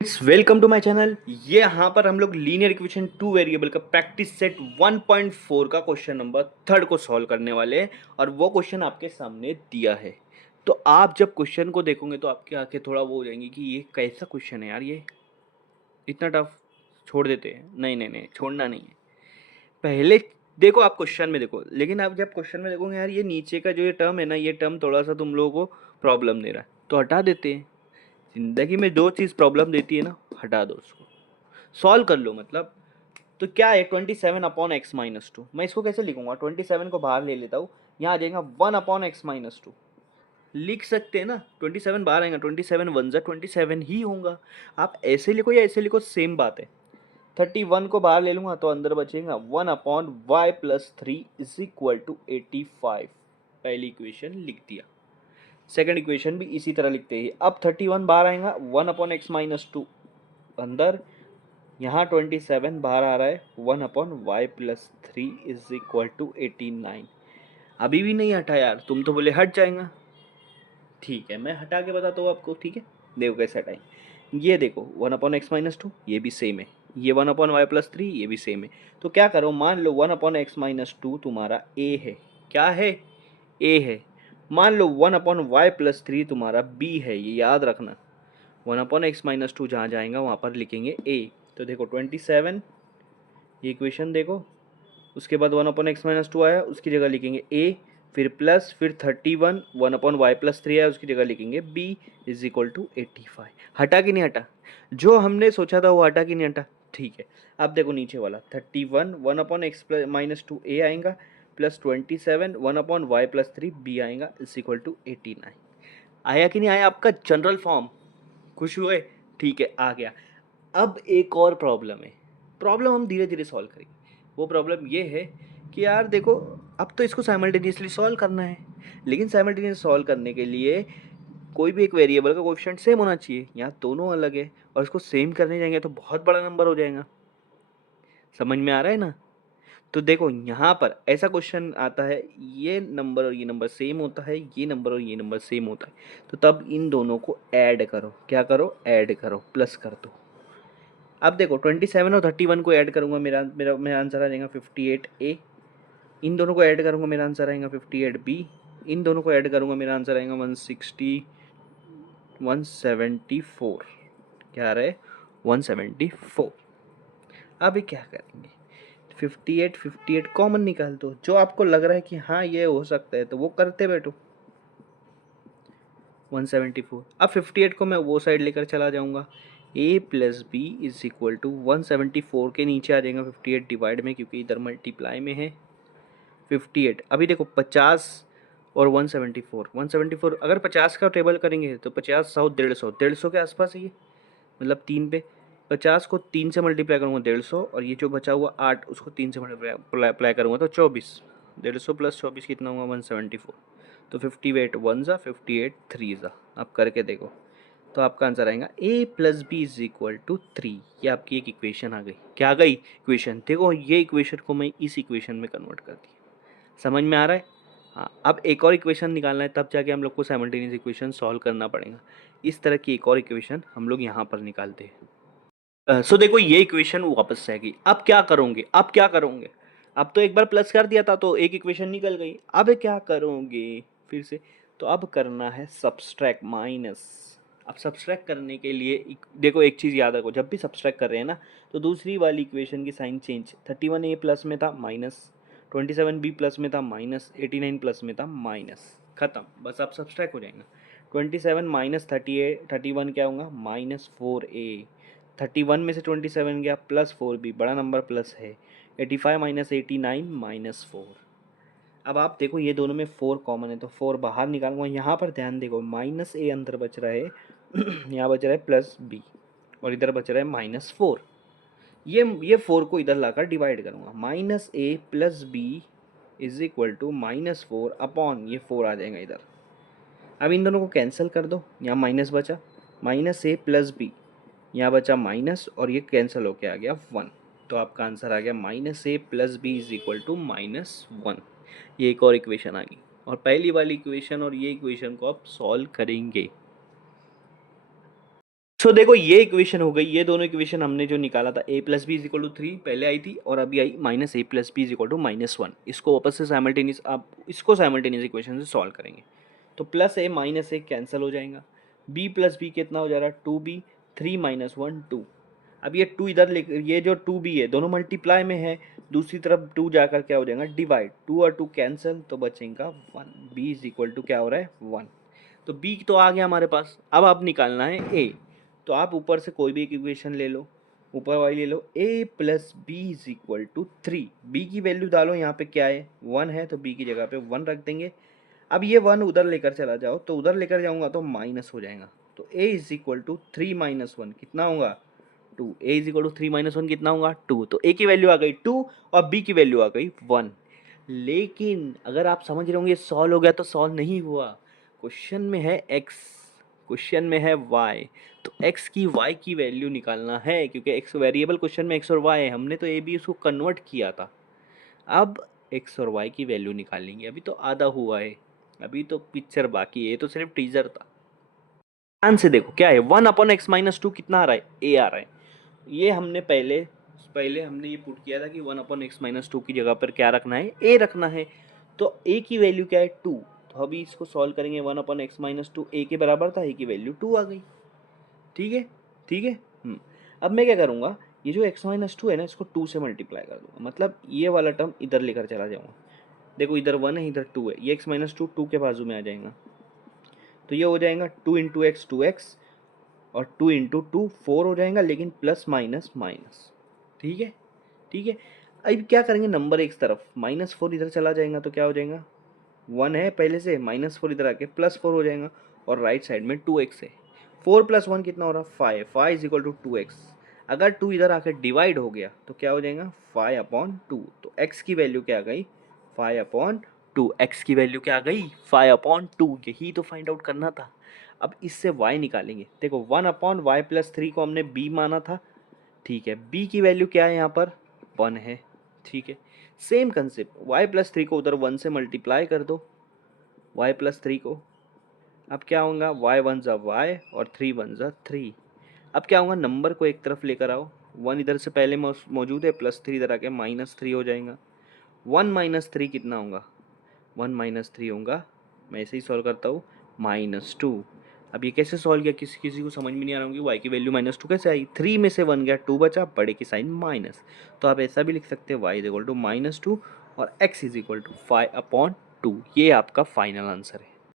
Welcome to my channel. ये यहाँ पर हम लोग लीनियर इक्वेशन टू वेरिएबल का प्रैक्टिस सेट 1.4 का क्वेश्चन नंबर थर्ड को सॉल्व करने वाले हैं और वो क्वेश्चन आपके सामने दिया है। तो आप जब क्वेश्चन को देखोगे तो आपकी आंखें थोड़ा वो हो जाएंगी कि ये कैसा क्वेश्चन है यार, ये इतना टफ, छोड़ देते हैं। नहीं नहीं नहीं, छोड़ना नहीं है। पहले देखो, आप क्वेश्चन में देखो, लेकिन आप जब क्वेश्चन में देखोगे यार ये नीचे का जो ये टर्म है ना, ये टर्म थोड़ा सा तुम लोगों को प्रॉब्लम दे रहा है, तो हटा देते हैं। जिंदगी में जो चीज़ प्रॉब्लम देती है ना, हटा दो उसको, सॉल्व कर लो। मतलब तो क्या है, 27/x-2। मैं इसको कैसे लिखूंगा, 27 को बाहर ले लेता हूँ, यहाँ आ जाएगा 1/x-2। लिख सकते हैं ना, 27 बाहर आएगा, 27 वन जा 27 ही होगा। आप ऐसे लिखो या ऐसे लिखो, सेम बात है। 31 को बाहर ले लूंगा तो अंदर बचेगा 1/y+3 = 85। पहली इक्वेशन लिख दिया। सेकंड इक्वेशन भी इसी तरह लिखते हैं। अब 31 बाहर आएगा, 1/x-2 अंदर, यहाँ 27 बाहर आ रहा है, 1/y+3 = 89। अभी भी नहीं हटा यार, तुम तो बोले हट जाएगा। ठीक है, मैं हटा के बताता हूँ आपको। ठीक है, देखो कैसे हटाएं। ये देखो 1/x-2, ये भी सेम है। ये 1/y+3, ये भी सेम है। तो क्या करो, मान लो 1/x-2 तुम्हारा a है। क्या है? a है। मान लो 1/y+3 तुम्हारा b है, ये याद रखना। 1/x-2 जहाँ जाएगा वहाँ पर लिखेंगे a। तो देखो 27, ये इक्वेशन देखो, उसके बाद 1/x-2 आया, उसकी जगह लिखेंगे a, फिर प्लस, फिर 31, 1/y+3 आया, उसकी जगह लिखेंगे b = 85। हटा कि नहीं हटा? जो हमने सोचा था वो हटा कि नहीं हटा? ठीक है। अब देखो नीचे वाला 31 1/x-2 a आएगा, प्लस 27 1/y+3 b आएगा =89। आया कि नहीं आया आपका जनरल फॉर्म? खुश हुए? ठीक है, आ गया। अब एक और प्रॉब्लम है। प्रॉब्लम हम धीरे धीरे सॉल्व करेंगे। वो प्रॉब्लम ये है कि यार देखो, अब तो इसको साइमल्टेनियसली सॉल्व करना है, लेकिन साइमल्टेनियस सॉल्व करने के लिए कोई भी एक वेरिएबल का कोएफिशिएंट सेम होना चाहिए। यहाँ दोनों अलग है और इसको सेम करने जाएंगे तो बहुत बड़ा नंबर हो जाएगा। समझ में आ रहा है ना? तो देखो यहाँ पर ऐसा क्वेश्चन आता है, ये नंबर और ये नंबर सेम होता है, ये नंबर और ये नंबर सेम होता है, तो तब इन दोनों को ऐड करो। क्या करो? ऐड करो, प्लस कर दो। अब देखो 27 और 31 को ऐड करूंगा, मेरा आंसर आ जाएगा 58a। इन दोनों को ऐड करूंगा, मेरा आंसर आएगा 58b। इन दोनों को ऐड करूंगा, मेरा आंसर आएगा 174। क्या आ रहा है? 174। अभी क्या करेंगे, 58 कॉमन निकाल दो। जो आपको लग रहा है कि हाँ ये हो सकता है तो वो करते बैठो। 174। अब 58 को मैं वो साइड लेकर चला जाऊंगा, a+b = 174 के नीचे आ जाएगा 58 डिवाइड में, क्योंकि इधर मल्टीप्लाई में है 58। अभी देखो 50 और 174, 174 अगर 50 का टेबल करेंगे तो 50 100 150, 150 के आसपास है ये, मतलब 3 पे। 50 को 3 से मल्टीप्लाई करूँगा 150, और ये जो बचा हुआ 8 उसको 3 से मल्टीप्लाई करूँगा तो 24। 150 + 24 कितना हुआ? 174। तो 58 वन ज़ा 58 थ्री ज़ा। आप करके देखो तो आपका आंसर आएगा a+b = 3। ये आपकी एक इक्वेशन आ गई। क्या आ गई? इक्वेशन। देखो ये इक्वेशन को मैं इस इक्वेशन में कन्वर्ट कर दिया। समझ में आ रहा है? हाँ, अब एक और इक्वेशन निकालना है, तब जाके हम लोग को साइमल्टेनियस इक्वेशन सॉल्व करना पड़ेगा। इस तरह की एक और इक्वेशन हम लोग यहाँ पर निकालते हैं। सो देखो ये इक्वेशन वापस से आएगी। अब क्या करोगे? अब क्या करोगे? अब तो एक बार प्लस कर दिया था तो एक इक्वेशन निकल गई। अब क्या करोगे फिर से? तो अब करना है सब्सट्रैक्ट, माइनस। अब सब्सट्रैक्ट करने के लिए देखो एक चीज़ याद रखो, जब भी सब्सट्रैक्ट कर रहे हैं ना तो दूसरी वाली इक्वेशन की साइन चेंज। 31a प्लस में था माइनस, 27b प्लस में था माइनस, 89 प्लस में था माइनस। खत्म, बस अब सब्सट्रैक्ट हो जाएगा। 27 माइनस 31 क्या होगा? -4a। 31 में से 27 गया, +4b, बड़ा नंबर प्लस है। 85 माइनस 89 -4। अब आप देखो ये दोनों में 4 कॉमन है तो 4 बाहर निकालूंगा। यहाँ पर ध्यान देखो, -a अंदर बच रहा है यहाँ बच रहा है +b, और इधर बच रहा है -4। ये 4 को इधर लाकर डिवाइड करूँगा। -a + b = -4 अपॉन ये 4 आ जाएगा इधर। अब इन दोनों को कैंसिल कर दो, यहाँ माइनस बचा, -a + b, यहाँ बचा माइनस, और ये कैंसिल होके आ गया 1। तो आपका आंसर आ गया -a + b = -1। ये एक और इक्वेशन आ गई, और पहली वाली इक्वेशन और ये इक्वेशन को आप सॉल्व करेंगे। सो देखो ये इक्वेशन हो गई, ये दोनों इक्वेशन हमने जो निकाला था a plus B is equal to 3 पहले आई थी और अभी आई minus A plus B is equal to -1। इसको वापस से साइमल्टेनियस आप इसको साइमल्टेनियस इक्वेशन से सॉल्व करेंगे तो प्लस ए माइनस ए कैंसिल हो जाएगा, b प्लस बी कितना हो जा रहा है 2b, 3 माइनस 1 2। अब ये 2 इधर ये जो 2b है दोनों मल्टीप्लाई में है, दूसरी तरफ 2 जाकर क्या हो जाएगा डिवाइड, 2 और 2 कैंसिल तो बचेगा 1, b इज इक्वल टू क्या हो रहा है 1। तो b तो आ गया हमारे पास, अब आप निकालना है a। तो आप ऊपर से कोई भी एक इक्वेशन ले लो, ऊपर वाली ले लो, a plus B is equal to 3, b की वैल्यू डालो, यहाँ पे क्या है 1 है तो b की जगह पे 1 रख देंगे। अब ये 1 उधर लेकर चला जाओ तो उधर लेकर जाऊंगा तो माइनस हो जाएगा, तो a is equal to 3 minus 1 कितना होगा 2, a is equal to 3 minus 1 कितना होगा 2, तो a की वैल्यू आ गई 2 और b की वैल्यू आ गई 1। लेकिन अगर आप समझ रहे होंगे सॉल्व हो गया तो सॉल्व नहीं हुआ, क्वेश्चन में है x, क्वेश्चन में है y, तो x की y की वैल्यू निकालना है क्योंकि x वेरिएबल क्वेश्चन में x और y है, हमने तो ए बी उसको कन्वर्ट किया था। अब x और y की वैल्यू निकालेंगे, अभी तो आधा हुआ है, अभी तो पिक्चर बाकी है, ये तो सिर्फ टीजर था। ध्यान से देखो क्या है 1/x-2 कितना आ रहा है a आ रहा है, ये हमने पहले पहले हमने ये पुट किया था कि 1/x-2 की जगह पर क्या रखना है a रखना है, तो a की वैल्यू क्या है 2, तो अभी इसको सॉल्व करेंगे 1/x-2 a के बराबर था, a की वैल्यू 2 आ गई। ठीक है ठीक है। अब मैं क्या करूँगा, ये जो x-2 है ना इसको 2 से मल्टीप्लाई कर दूंगा, मतलब ये वाला टर्म इधर लेकर चला जाऊँगा। देखो इधर 1 है इधर 2 है, ये x-2 2 के बाजू में आ जाएगा, तो ये हो जाएगा 2 इंटू एक्स 2x और 2 इंटू 2 4 हो जाएगा, लेकिन प्लस माइनस माइनस। ठीक है ठीक है। अब क्या करेंगे, नंबर एक तरफ -4 इधर चला जाएगा तो क्या हो जाएगा 1 है पहले से, -4 इधर आके +4 हो जाएगा और राइट साइड में 2x है, 4 + 1 कितना हो रहा है 5, 5 इज इक्वल टू 2x। अगर 2 इधर आकर डिवाइड हो गया तो क्या हो जाएगा 5/2, तो x की वैल्यू क्या आ गई 5/2, x की वैल्यू क्या आ गई 5/2, यही तो फाइंड आउट करना था। अब इससे y निकालेंगे, देखो 1/y+3 को हमने b माना था, ठीक है, b की वैल्यू क्या है यहाँ पर 1 है, ठीक है। सेम कंसेप्ट y+3 को उधर 1 से मल्टीप्लाई कर दो, y+3 को, अब क्या होगा y1 ज़ा y और 3 1 ज़ा 3। अब क्या होगा, नंबर को एक तरफ लेकर आओ, 1 इधर से पहले मौजूद है, +3 इधर आके -3 हो जाएगा, 1 - 3 कितना होगा 1 - 3 होगा, मैं ऐसे ही सॉल्व करता हूँ -2। अब ये कैसे सॉल्व किया, किसी किसी को समझ में नहीं आ रहा होगी, y की वैल्यू -2 कैसे आई, 3 में से 1 गया 2 बचा, बड़े की साइन माइनस, तो आप ऐसा भी लिख सकते हैं y इज इक्वल टू -2 और x इज इक्वल टू 5/2, ये आपका फाइनल आंसर है।